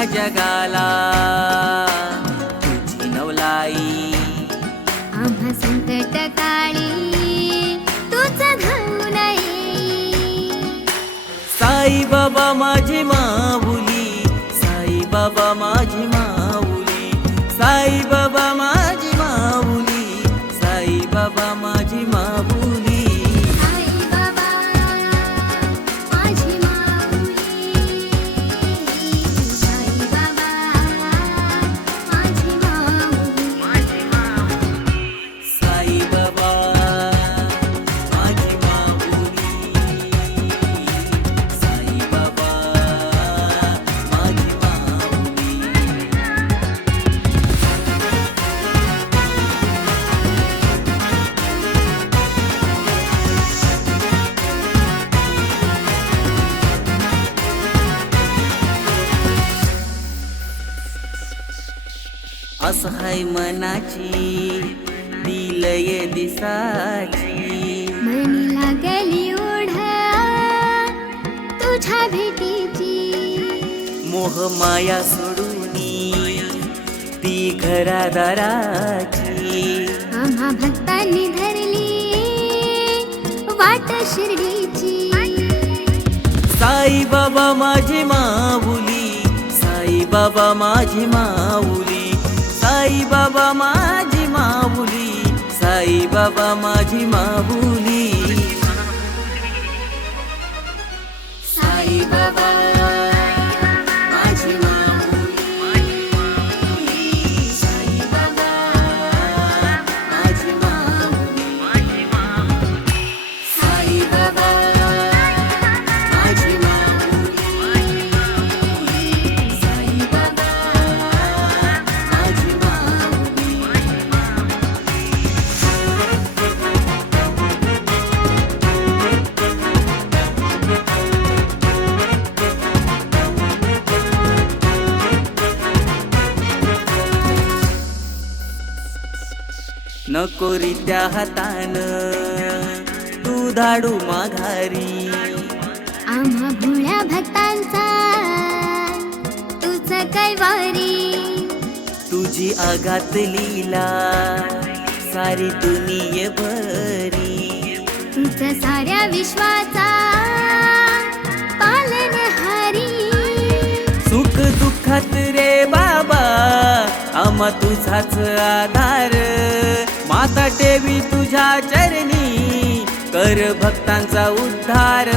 साऱ्या जगाला तुझी नवलाई. आम्हा संकट काळी तुझा धावून येई. साई बाबा माझी माऊली, साई बाबा माझी माऊली, साई बाबा माझी माऊली, साई बाबा माझी माऊली. साई बाबा माझी माऊली, साई बाबा माझी माऊली. साई बाबा माझी माऊली, साई बाबा माझी माऊली. असहाय मनाची दिलय दिसाची, मनी लागली ओढ तुझ्या भेटीची. मोह माया सोडूनी ती घरादाराची. आम्हा भक्तांनी धरली वाट शिर्डीची. साई बाबा माझी माऊली, साई बाबा माझी माऊली, साई बाबा माझी माऊली, साई बाबा माझी माऊली. साई बाबा माझी माऊली, साई बाबा माझी माऊली, साई बाबा माझी माऊली, साई बाबा माझी माऊली. नको री त्या हातान तू धाडू माघारी. आम्हा भोळ्या भक्तांचा तुझं कैवारी. तुझी आघात लीला सारी दुनिये भरी. तुझं साऱ्या विश्वाचा पालनहारी. सुख दुःखात रे बाबा आम्हा तुझाच आधार. माता टेवी तुझ्या चरणी कर भक्तांचा उद्धार.